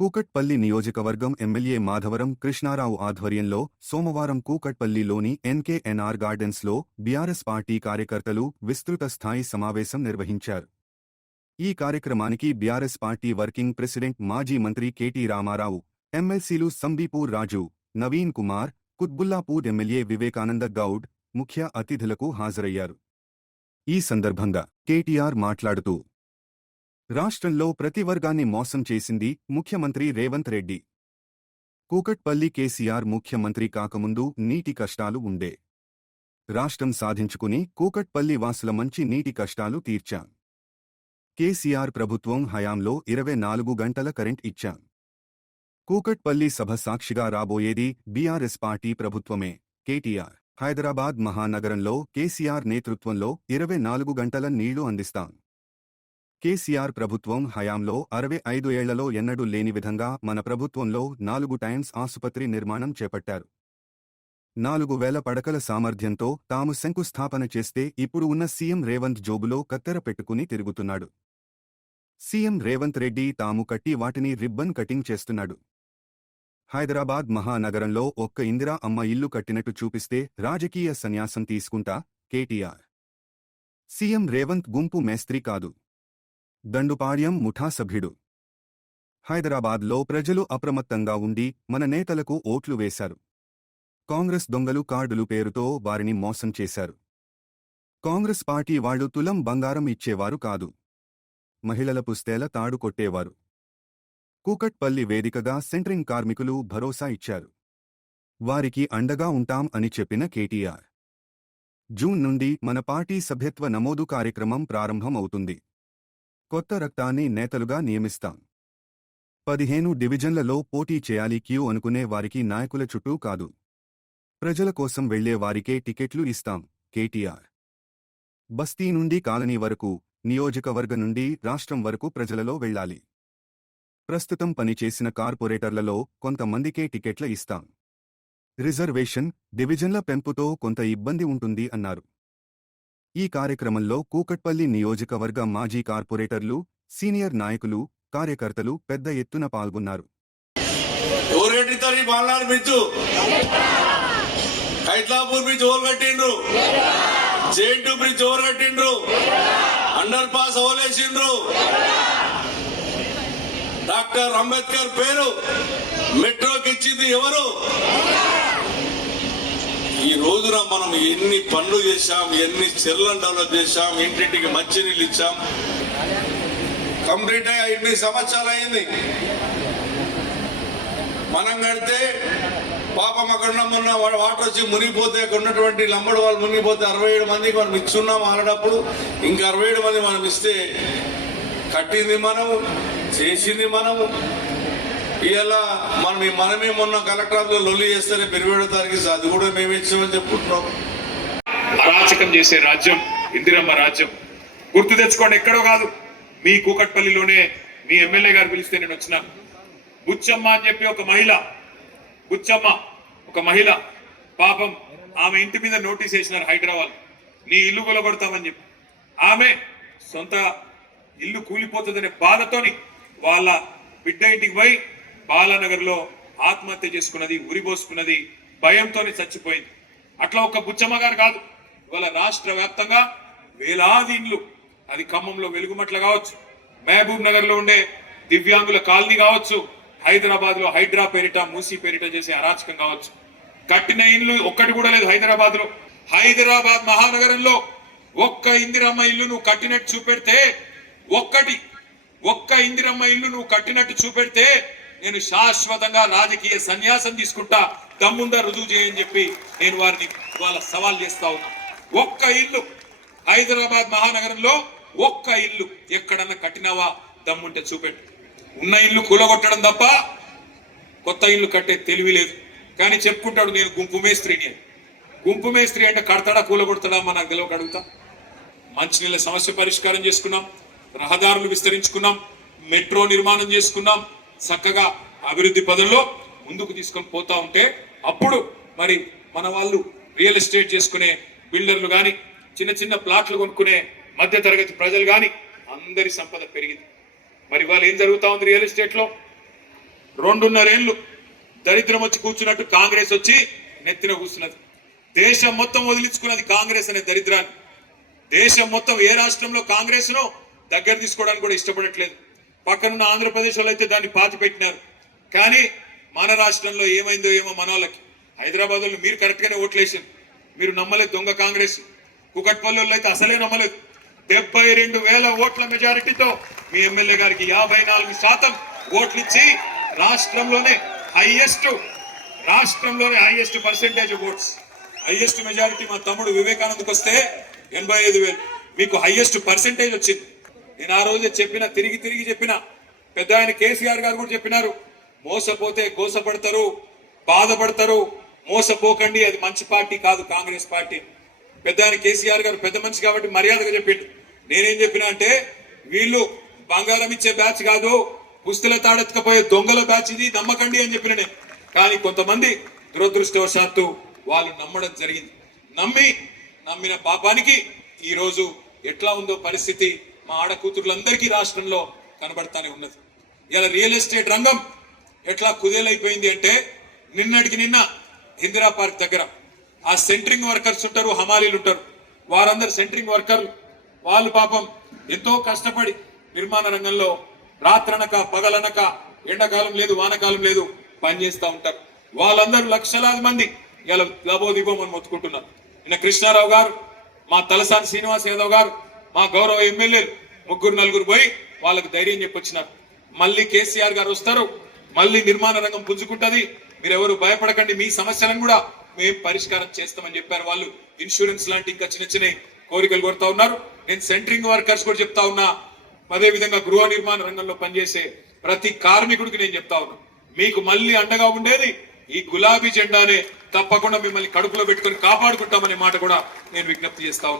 కూకట్పల్లి నియోజకవర్గం ఎమ్మెల్యే మాధవరం కృష్ణారావు ఆధ్వర్యంలో సోమవారం కూకట్పల్లిలోని ఎన్కేఎన్ఆర్ గార్డెన్స్లో బీఆర్ఎస్ పార్టీ కార్యకర్తలు విస్తృత స్థాయి సమావేశం నిర్వహించారు. ఈ కార్యక్రమానికి బీఆర్ఎస్ పార్టీ వర్కింగ్ ప్రెసిడెంట్ మాజీ మంత్రి కెటి రామారావు, ఎమ్మెల్సీలు సంబీపూర్ రాజు, నవీన్ కుమార్, కుత్బుల్లాపూర్ ఎమ్మెల్యే వివేకానంద గౌడ్ ముఖ్య అతిథులకు హాజరయ్యారు. ఈ సందర్భంగా కేటీఆర్ మాట్లాడుతూ, రాష్ట్రంలో ప్రతి వర్గాన్ని మోసం చేసింది ముఖ్యమంత్రి రేవంత్ రెడ్డి. కూకట్పల్లి కేసీఆర్ ముఖ్యమంత్రి కాకముందు నీటి కష్టాలు ఉండే. రాష్ట్రం సాధించుకుని కూకట్పల్లి వాసుల మంచి నీటి కష్టాలు తీర్చాం. కేసీఆర్ ప్రభుత్వం హయాంలో 24 గంటల కరెంట్ ఇచ్చాం. కూకట్పల్లి సభ సాక్షిగా రాబోయేది బీఆర్ఎస్ పార్టీ ప్రభుత్వమే. కేటీఆర్, హైదరాబాద్ మహానగరంలో కేసీఆర్ నేతృత్వంలో 24 గంటల నీళ్లు అందిస్తాం. కేసీఆర్ ప్రభుత్వం హయాంలో 65 ఏళ్లలో ఎన్నడూ లేని విధంగా మన ప్రభుత్వంలో 4 టైమ్స్ ఆసుపత్రి నిర్మాణం చేపట్టారు. 4000 పడకల సామర్థ్యంతో తాము శంకుస్థాపన చేస్తే ఇప్పుడు ఉన్న సీఎం రేవంత్ జోబులో కత్తెర పెట్టుకుని తిరుగుతున్నాడు. సీఎం రేవంత్ రెడ్డి తాము కట్టి వాటిని రిబ్బన్ కటింగ్ చేస్తున్నాడు. హైదరాబాద్ మహానగరంలో ఒక్క ఇందిరా అమ్మ ఇల్లు కట్టినట్టు చూపిస్తే రాజకీయ సన్యాసం తీసుకుంటా. కేటీఆర్, సీఎం రేవంత్ గుంపు మేస్త్రీ కాదు, దండుపాళ్యం ముఠా సభ్యుడు. హైదరాబాద్లో ప్రజలు అప్రమత్తంగా ఉండి మన నేతలకు ఓట్లు వేశారు. కాంగ్రెస్ దొంగలు కార్డులు పేరుతో వారిని మోసం చేశారు. కాంగ్రెస్ పార్టీ వాళ్లు తులం బంగారం ఇచ్చేవారు కాదు, మహిళల పుస్తేల తాడు కొట్టేవారు. కూకట్పల్లి వేదికగా సెంట్రింగ్ కార్మికులు భరోసా ఇచ్చారు. వారికి అండగా ఉంటాం అని చెప్పిన కేటీఆర్, జూన్ నుండి మన పార్టీ సభ్యత్వ నమోదు కార్యక్రమం ప్రారంభం అవుతుంది. కొత్త రక్తాన్ని నేతలుగా నియమిస్తాం. 15 డివిజన్లలో పోటీ చేయాలి. క్యూ అనుకునే వారికి నాయకుల చుట్టూ కాదు, ప్రజల కోసం వెళ్లే వారికే టికెట్లు ఇస్తాం. కేటీఆర్, బస్తీ నుండి కాలనీ వరకు, నియోజకవర్గ నుండి రాష్ట్రం వరకు ప్రజలలో వెళ్లాలి. ప్రస్తుతం పనిచేసిన కార్పొరేటర్లలో కొంతమందికే టికెట్ల ఇస్తాం. రిజర్వేషన్, డివిజన్ల పెంపుతో కొంత ఇబ్బంది ఉంటుంది అన్నారు. ఈ కార్యక్రమంలో కూకట్పల్లి నియోజకవర్గ మాజీ కార్పొరేటర్లు, సీనియర్ నాయకులు, కార్యకర్తలు పెద్ద ఎత్తున పాల్గొన్నారు. డాక్టర్ అంబేద్కర్ పేరు మెట్రోకి ఇచ్చింది ఎవరు? ఈ రోజున మనం ఎన్ని పనులు చేశాం, ఎన్ని చెర్లను డెవలప్ చేశాం, ఇంటింటికి మంచినీళ్ళు ఇచ్చాం. కంప్లీట్ గా 8 సంవత్సరాలు అయింది. మనం కడితే పాపం అక్కడ మొన్న వాటర్ వచ్చి మునిగిపోతే అక్కడ ఉన్నటువంటి లంబడి వాళ్ళు మునిగిపోతే 67 మందికి మనం ఇచ్చున్నాం ఆడప్పుడు. ఇంకా 67 మంది మనం ఇస్తే కట్టింది మనము, చేసింది మనము. ఇలా మనమే మొన్న కలెక్టర్ లొల్లి చేస్తేనే 27వ తారీఖు అది కూడా మేము ఇచ్చామని చెప్పుకుంటున్నాం. అరాచకం చేసే రాజ్యం ఇందిరమ్మ రాజ్యం. గుర్తు తెచ్చుకోండి, ఎక్కడో కాదు, మీ కూకట్పల్లిలోనే మీ ఎమ్మెల్యే గారు పిలిస్తే నేను వచ్చిన. బుచ్చమ్మ అని చెప్పి ఒక మహిళ, బుచ్చమ్మ ఒక మహిళ, పాపం ఆమె ఇంటి మీద నోటీస్ వేసినారు హైదరాబాద్, నీ ఇల్లు కొలగొడతామని చెప్పి. ఆమె సొంత ఇల్లు కూలిపోతుందనే బాధతోని వాళ్ళ బిడ్డ ఇంటికి పోయి బాలానగర్లో ఆత్మహత్య చేసుకున్నది, ఉరిపోసుకున్నది, భయంతోనే చచ్చిపోయింది. అట్లా ఒక బుచ్చమ్మ గారు కాదు, ఇవాళ రాష్ట్ర వ్యాప్తంగా వేలాది ఇండ్లు, అది ఖమ్మంలో వెలుగుమట్ల కావచ్చు, మహబూబ్ నగర్ లో ఉండే దివ్యాంగుల కాలనీ కావచ్చు, హైదరాబాద్ లో హైడ్రా పేరిట, మూసీ పేరిట చేసే అరాచకం కావచ్చు. కట్టిన ఇండ్లు ఒక్కటి కూడా లేదు హైదరాబాద్ లో. హైదరాబాద్ మహానగరంలో ఒక్క ఇందిరమ్మ ఇల్లు నువ్వు కట్టినట్టు చూపెడితే, ఒక్క ఇందిరమ్మ ఇల్లు నువ్వు కట్టినట్టు చూపెడితే నేను శాశ్వతంగా రాజకీయ సన్యాసం తీసుకుంటా, దమ్ముందా రుజువు చేయని చెప్పి నేను వారిని వాళ్ళ సవాల్ చేస్తా ఉన్నా. ఒక్క ఇల్లు హైదరాబాద్ మహానగరంలో ఒక్క ఇల్లు ఎక్కడన్నా కట్టినావా దమ్ముంటే చూపెట్టు. ఉన్న ఇల్లు కూలగొట్టడం తప్ప కొత్త ఇల్లు కట్టే తెలివి లేదు. కానీ చెప్పుకుంటాడు నేను గుంపు మేస్త్రిని. గుంపు మేస్త్రి అంటే కడతాడా కూలగొడతాడా నాకు తెలియక అడుగుతా. మంచినీళ్ళ సమస్య పరిష్కారం చేసుకున్నాం, రహదారులు విస్తరించుకున్నాం, మెట్రో నిర్మాణం చేసుకున్నాం, చక్కగా అభివృద్ధి పదంలో ముందుకు తీసుకొని పోతా ఉంటే అప్పుడు మరి మన వాళ్ళు రియల్ ఎస్టేట్ చేసుకునే బిల్డర్లు కానీ, చిన్న చిన్న ప్లాట్లు కొనుక్కునే మధ్య తరగతి ప్రజలు కానీ అందరి సంపద పెరిగింది. మరి వాళ్ళు ఏం జరుగుతా ఉంది రియల్ ఎస్టేట్ లో? 2.5 ఏళ్ళు దరిద్రం వచ్చి కూర్చున్నట్టు కాంగ్రెస్ వచ్చి నెత్తిన కూర్చున్నది. దేశం మొత్తం వదిలించుకున్నది కాంగ్రెస్ అనే దరిద్రాన్ని. దేశం మొత్తం ఏ రాష్ట్రంలో కాంగ్రెస్ ను దగ్గర తీసుకోవడానికి కూడా ఇష్టపడట్లేదు. పక్కనున్న ఆంధ్రప్రదేశ్ వాళ్ళు అయితే దాన్ని పాతి పెట్టినారు. కానీ మన రాష్ట్రంలో ఏమైందో ఏమో మన వాళ్ళకి. హైదరాబాద్ వాళ్ళు మీరు కరెక్ట్ గానే ఓట్లేసారు, మీరు నమ్మలేదు దొంగ కాంగ్రెస్. కుకట్పల్లి వాళ్ళు అయితే అసలే నమ్మలేదు. 72,000 ఓట్ల మెజారిటీతో మీ ఎమ్మెల్యే గారికి 54% ఓట్లు ఇచ్చి రాష్ట్రంలోనే highest percentage votes, highest majority మా తమ్ముడు వివేకానందకు వస్తే 85,000, మీకు హైయెస్ట్ పర్సెంటేజ్ వచ్చింది. నేను ఆ రోజే చెప్పిన, తిరిగి చెప్పిన, పెద్ద ఆయన కేసీఆర్ గారు కూడా చెప్పినారు, మోసపోతే కోసపడతారు, బాధపడతారు, మోసపోకండి, అది మంచి పార్టీ కాదు కాంగ్రెస్ పార్టీ. పెద్ద ఆయన కేసీఆర్ గారు పెద్ద మనిషి కాబట్టి మర్యాదగా చెప్పిండు. నేనేం చెప్పినా అంటే వీళ్ళు బంగారం ఇచ్చే బ్యాచ్ కాదు, పుస్తల తాడెత్తుకపోయే దొంగల బ్యాచ్, ఇది నమ్మకండి అని చెప్పిన నేను. కానీ కొంతమంది దురదృష్టవశాత్తు వాళ్ళు నమ్మడం జరిగింది. నమ్మిన పాపానికి ఈ రోజు ఎట్లా ఉందో పరిస్థితి మా ఆడకూతురులందరికీ రాష్ట్రంలో కనబడతానే ఉన్నది. ఇలా రియల్ ఎస్టేట్ రంగం ఎట్లా కుదేలైపోయింది అంటే, నిన్నటికి నిన్న ఇందిరా పార్క్ దగ్గర ఆ సెంట్రింగ్ వర్కర్స్ ఉంటారు, హమాలీలు ఉంటారు, వారందరు సెంట్రింగ్ వర్కర్లు. వాళ్ళు పాపం ఎంతో కష్టపడి నిర్మాణ రంగంలో రాత్రనక పగలనక, ఎండాకాలం లేదు వానకాలం లేదు, పనిచేస్తూ ఉంటారు. వాళ్ళందరూ లక్షలాది మంది ఇలా లబోదిబోమని మొత్తుకుంటున్నారు. నిన్న కృష్ణారావు గారు, మా తలసాని శ్రీనివాస్ యాదవ్ గారు, మా గౌరవ ఎమ్మెల్యేలు 3-4 పోయి వాళ్ళకు ధైర్యం చెప్పొచ్చినారు. మళ్ళీ కేసీఆర్ గారు వస్తారు, మళ్ళీ నిర్మాణ రంగం పుంజుకుంటది, మీరెవరు భయపడకండి, మీ సమస్యలను కూడా మేము పరిష్కారం చేస్తామని చెప్పారు. వాళ్ళు ఇన్సూరెన్స్ లాంటి ఇంకా చిన్న కోరికలు కోరుతా ఉన్నారు. నేను సెంట్రింగ్ వర్కర్స్ కూడా చెప్తా ఉన్నా, అదే విధంగా గృహ నిర్మాణ రంగంలో పనిచేసే ప్రతి కార్మికుడికి నేను చెప్తా ఉన్నా, మీకు మళ్ళీ అండగా ఉండేది ఈ గులాబీ జెండానే, తప్పకుండా మిమ్మల్ని కడుపులో పెట్టుకొని కాపాడుకుంటామనే మాట కూడా నేను విజ్ఞప్తి చేస్తా ఉన్నా.